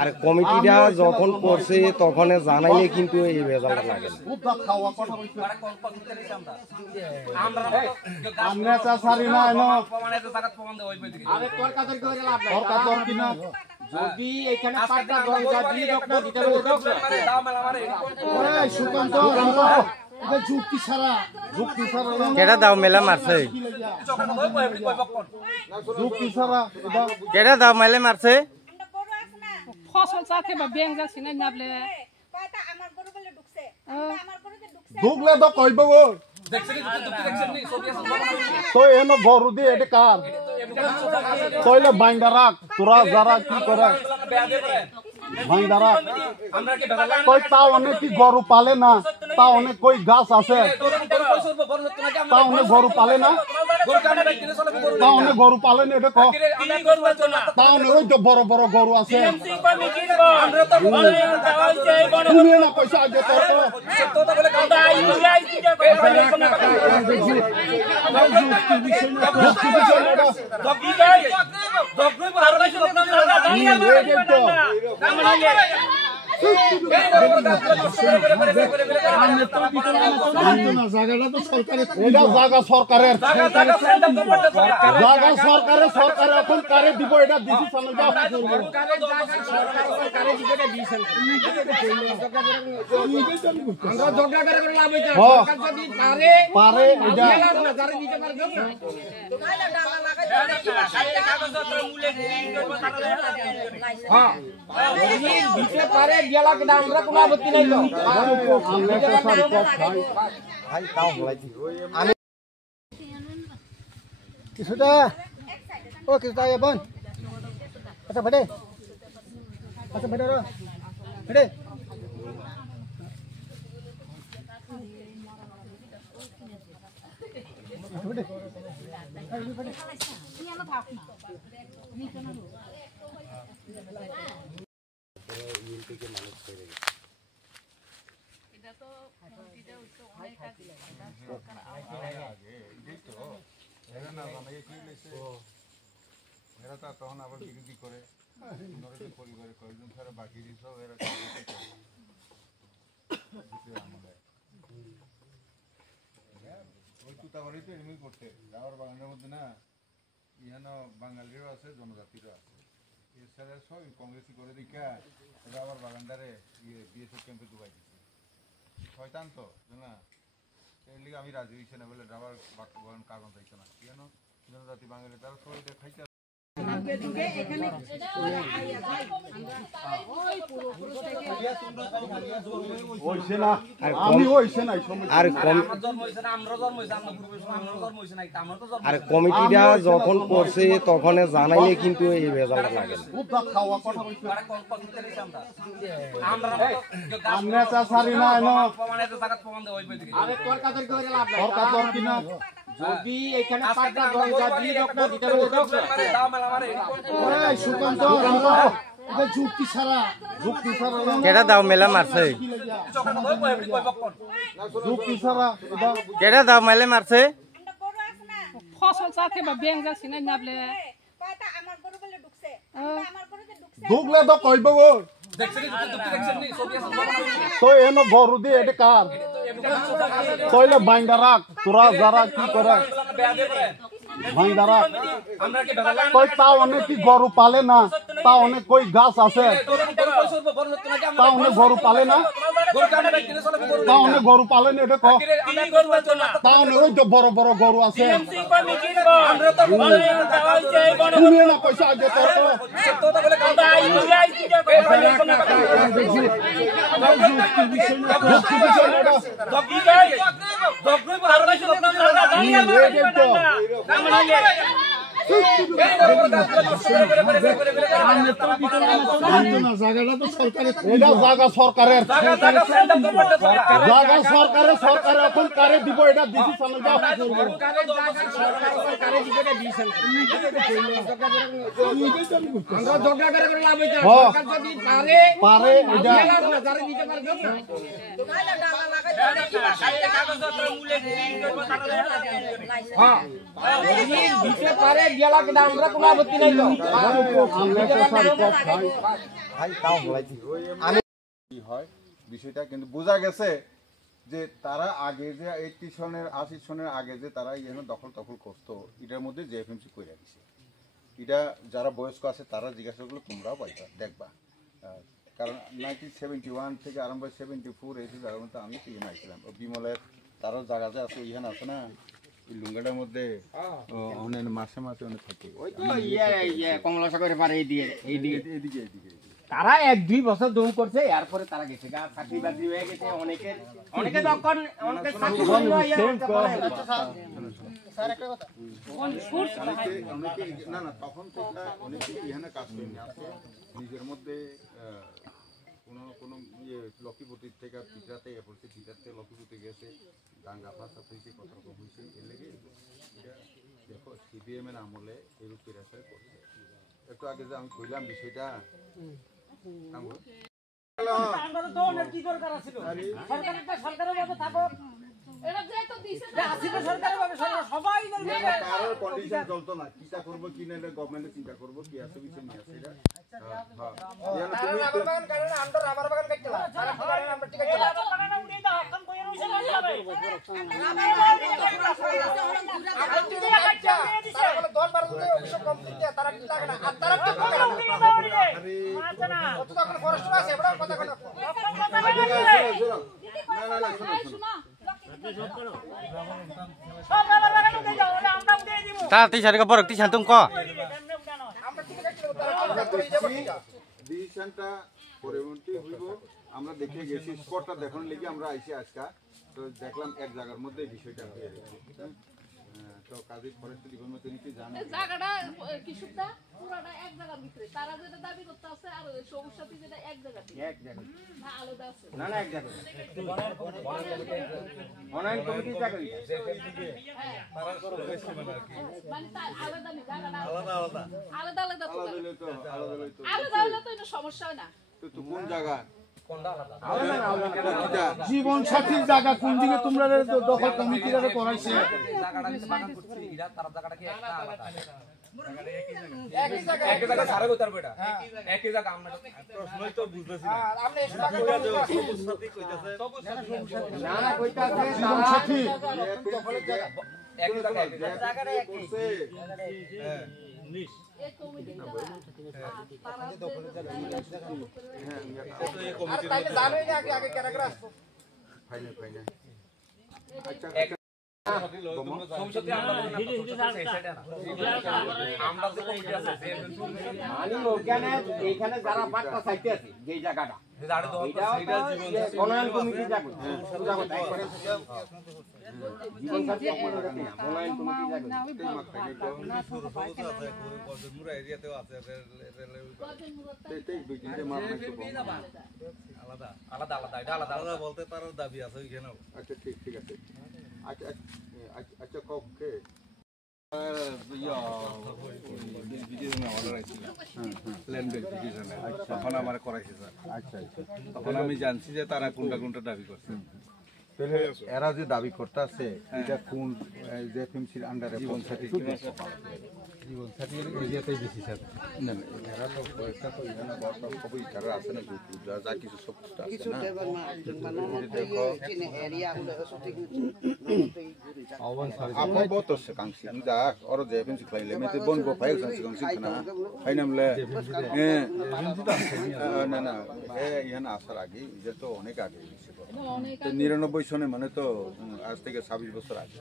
আর কমিটিটা যখন করছে তখন জানাইলে কিন্তু এই ভেজালটা লাগে যদি এখানে পাঁচটা গঙ্গা দিয়ে রকম দিতে হবে যুক্তি ছাড়া কেডা দাও মেলা মারছে যুক্তি ছাড়া কেডা দাও মেলে মারছে ফসল চাকে বা ব্যাংক যাচ্ছে না নাবলে কয়টা আমার গরু বলে ঢুকছে আমার গরুতে ঢুকছে ঢুকলে তো কইব গো তো এনো গরু দিয়ে এটা কার তইলে বাইন্দা রাখ তোরা যারা কি করে বাইন্দা রাখ কই তাও অনেক কি গরু পালে না তাও অনেক কই গাছ আছে তাও অনেক গরু পালে না তাও অনেক গরু পালে না এটা কও তাও অনেক ওই তো বড় বড় গরু আছে তুমি না পয়সা আগে সরকারে দিব এটা ডিসিশন পারে গেলা কিন্তু আমরা কোনো আপত্তি নাই তো কিছুটা ও কিছুটা বোন আচ্ছা বেটে বেটে তখন আবার বিরোধী করে পরিবারে কয়েকজন ছাড়া বাকি সব এরা ওই তুতাবাড়ি তো এমনি করতে রাওয়ার বাগানের মধ্যে না ইহানো বাঙালিরও আছে জনজাতিরও আছে এছাড়া সব কংগ্রেসি করে দেখা রাওয়ার বাগানদারে বিএসএফ ক্যাম্পে ঢুকাই দিচ্ছে শয়তান তো না এর লিগে আমি রাজি হইছে না বলে রাওয়ার বাগান কারণ চাইছে না কেন জনজাতি বাঙালি তারা সবাই খাইতে আর কমিটিটা যখন করছে তখন জানাইলে কিন্তু এই ভেজালটা লাগে যদি এখানে পাঁচটা গঙ্গা দিয়ে রকম দিতে হবে যুক্তি ছাড়া কেডা দাও মেলা মারছে যুক্তি ছাড়া কেডা দাও মেলে মারছে ফসল চাকে বা ব্যাংক যাচ্ছে না নাবলে কয়টা আমার গরু বলে ঢুকছে আমার গরুতে ঢুকছে ঢুকলে তো কইব গো তো এনো গরু দিয়ে এটা কার তইলে বাইন্দা রাখ তোরা যারা কি করে বাইন্দা রাখ কই তাও অনেক কি গরু পালে না তাও অনেক কই গাছ আছে তাও অনেক গরু পালে না তাও অনেক গরু পালে না এটা কও তাও অনেক ওই তো বড় বড় গরু আছে তুমি না পয়সা আগে জায়গাটা তো সরকারের, এটা জায়গা সরকারের, জায়গা সরকারের, সরকার এখন কারে দিব এটা দিছি চলে যাও পারে এটা কি হয় বিষয়টা কিন্তু বোঝা গেছে যে তারা আগে যে 80 সনের 80 সনের আগে যে তারা ইয়েন দখল করতো এটার মধ্যে জেএফএমসি করে দিছে। এটা যারা বয়স্ক আছে তারা জিজ্ঞাসা করলে তোমরাও পাইবা দেখবা, কারণ 1971 থেকে আরম্ভ 74 এই জায়গার মধ্যে আমি কি নাইছিলাম বিমলের তারও জায়গা যে আছে ওইখানে আছে না এই লুঙ্গাটার মধ্যে অনেক মাসে মাসে অনেক থাকে ওই তো কমলা সাগরের পারে এইদিকে এদিকে তারা 1-2 বছর দম করছে, এরপরে তারা গেছে গা চাকরি বাকরি হয়ে গেছে, অনেকে তখন অনেকে চাকরি হলো স্যার একটা কথা অনেকে না তখন থেকে অনেকে এখানে কাজ করে আছে নিজের মধ্যে কোনো ইয়ে লক্ষ্মীপতির থেকে পিঠাতে পড়ছে, পিঠাতে লক্ষ্মীপতি গেছে দাঙ্গা ফাঁসা হয়েছে কত রকম হয়েছে এর লেগে এটা দেখো সিপিএম এর আমলে এরূপ পেরাসায় করছে। একটু আগে যে আমি কইলাম বিষয়টা চলতো না চিন্তা করবো কি না গভর্নমেন্টে চিন্তা করবো কি আছে বিষয় নিয়ে আছে তাড়াতাড়ি সারি কাপড় একটি শান্তম ক ডিসিশনটা পরবর্তী হইব। আমরা দেখে গেছি স্পটটা দেখানোর লেগে আমরা আইছি আজকে, তো দেখলাম এক জায়গার মধ্যে বিষয়টা হয়ে গেছে। তো কাজী ফরেস্ট ডিপার্টমেন্ট কি জানেন জায়গাটা কৃষকটা পুরোটা এক জায়গার ভিতরে, তারা যেটা দাবি করতে আছে আর সবুজ সাথী যেটা এক জায়গাতে না আলাদা আছে না এক জায়গা অনলাইন কমিটি চাকরি মানে তার আলাদা নেই, জায়গাটা আলাদা আলাদা আলাদা তো আলাদা আলাদা তো এটা সমস্যা হয় না। তো কোন জায়গা জীবন সাথীর জায়গা কোন দিকে তোমরা দখল কমিটিরা করাইছে জীবন সাথী এই কমিটি এইখানে যারা পাট্টা চাইতে আছে যে জায়গাটা অনলাইন কমিটি জীবন সাথী অনলাইন আলাদা বলতে তার দাবি আছে ওইখানে। আচ্ছা ঠিক আছে। আচ্ছা আচ্ছা কবে তখন আমার করাইছে স্যার। আচ্ছা তখন আমি জানছি যে তারা কোনটা দাবি করছে। এরা যে দাবি করতে আছে এটা কোন যে এফএমসির আন্ডারে জীবন সাথী জীবন সাথী এরিয়াতে বেশি স্যার। না এরা তো একটা তো এখানে বর্তমান সবই যারা আছে না যা কিছু সব আছে না apa botos kangsi ndak oro je pensi khaile mete bon bo phai kangsi kana khainamle না না এখানে আসার আগে এটা তো অনেক আগে তো 99 সনে মানে তো আজ থেকে 26 বছর আগে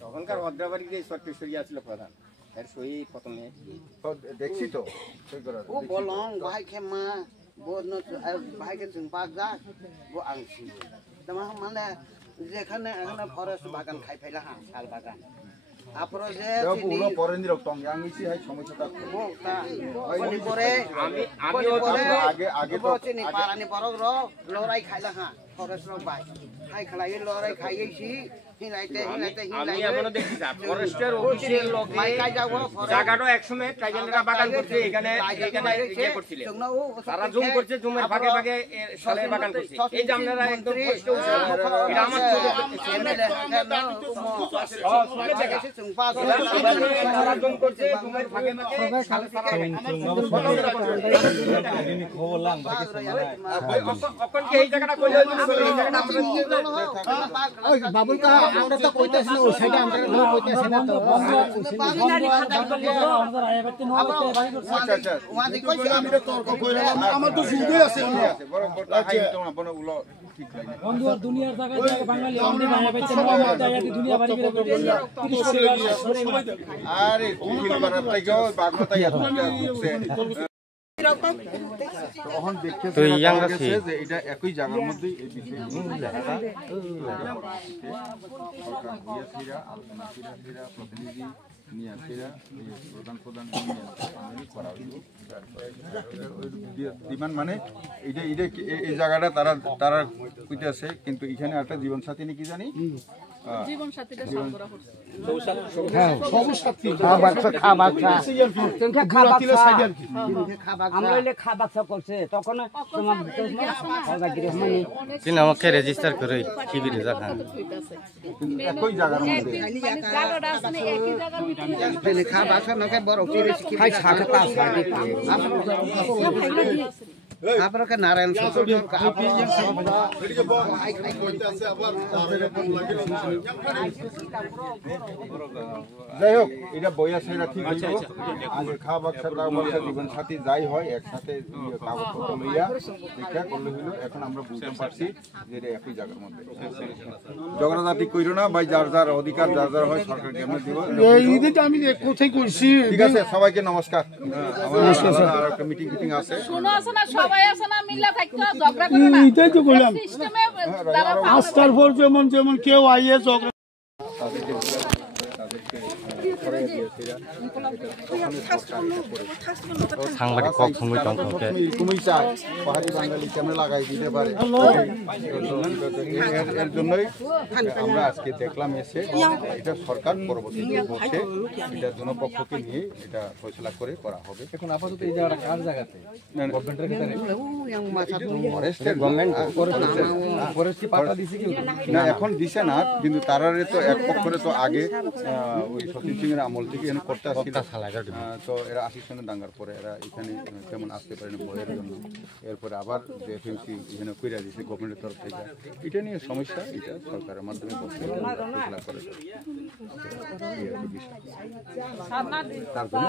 তখনকার অদ্রাবাড়ি যে সত্যিশরিয়া ছিল প্রধান এর সই প্রথমে দেখছি তো ও বলং ভাই খেমা বোন ভাই কে চিন পাক যা ও আংছি তোমার মানে যেখানে এখানে ফরেস্ট বাগান খাই ফেলা শাল বাগান আপনারা যে পুরো পরে নিরক টং yang isi hai সমস্যাটা পরে আমি আগে তো চিনি পারানি বরক র লড়াই খাইলা হ্যাঁ ফরেস্ট রক বাই খাই খালাই লড়াই খাইয়েছি হিলাইতে আমি এখনো দেখছি না ফরেস্টের অফিসিয়াল লোকে জায়গাটা একসময় ট্রাইবেলরা বাগান করছে এখানে ইয়ে করছিলেন তারা জুম করছে জুমের ভাগে ভাগে সালের বাগান করছে এই যে আপনারা একদম কষ্ট এটা আমার তারা জুম করছে জুমের ভাগে ভাগে সালের এখন কি এই জায়গাটা কইলে এই জায়গাটা আমরা বাবুল কা আমরা তো কইতাছি না ওই সাইডে আমরা কইতাছি না তো আমার তো সুদে আছে বড় বড় হাই তোমরা বড় উলো ঠিক লাগে বন্ধু আর দুনিয়ার জায়গায় বাঙালি আমনে ভাই বেচে মামাতে দুনিয়া বাড়ি করে আরে তুমি বারাত থেকে বাগমতা ইয়াছে তখন দেখতে যে এটা একই জায়গার মধ্যে এই বিষয় জায়গাটা আলোচনা প্রতিনিধি নিয়ে আসিরা প্রধান নিয়ে করা ডিমান্ড মানে এই জায়গাটা তারা কইতে আছে কিন্তু এখানে একটা জীবন সাথী নাকি জানি জীবন সাথীটা সব করা হচ্ছে আমাকে রেজিস্টার করে শিবিরে দেখা একই জায়গার মধ্যে জায়গাটা আছে না একই জায়গার ভিতরে আপনাকে নারায়ণ যাই হোক এটা বইয়া সেটা ঠিক হইব আগে খাওয়া বাক্সা জীবন সাথী যাই হয় একসাথে কাগজপত্র লইয়া দেখা করলে হইলো এখন আমরা বুঝতে পারছি যে এটা একই জায়গার মধ্যে ঝগড়াঝাটি কইরো না ভাই যার যার অধিকার যার যার হয় সরকার কেমন দিব আমি কোথায় করছি ঠিক আছে সবাইকে নমস্কার আমার একটা মিটিং আছে শুনো আছে না সবাই আছে না মিল্লা থাকতো ঝগড়া করো না এইটাই তো কইলাম সিস্টেমে তারা আজকাল পর যেমন কেউ আইয়ে ঝগড়া সাংবাদিক কখনোই টঙ্ককে এরকমই চায় পাহাড়ি বাঙালি ক্যামেরা লাগাই দিতে পারে এর জন্যই আমরা আজকে দেখলাম এসে এটা সরকার পরবর্তীতে বসে এটা জনপক্ষকে নিয়ে এটা ফয়সলা করে করা হবে এখন আপাতত এই জায়গাটা কার জায়গাতে না এখন দিছে না কিন্তু তারারে তো এক পক্ষরে তো আগে ওই সতীন সিং এর আমল থেকে এখানে করতে আসছিল তো এরা 80 সনের দাঙ্গার পরে এরা এখানে তেমন আসতে পারে না ভয়ের জন্য এরপরে আবার যে এফএমসি এখানে কইরা দিয়েছে গভর্নমেন্টের তরফ থেকে এটা নিয়ে সমস্যা এটা সরকারের মাধ্যমে বসে ফয়সলা করে তার জন্য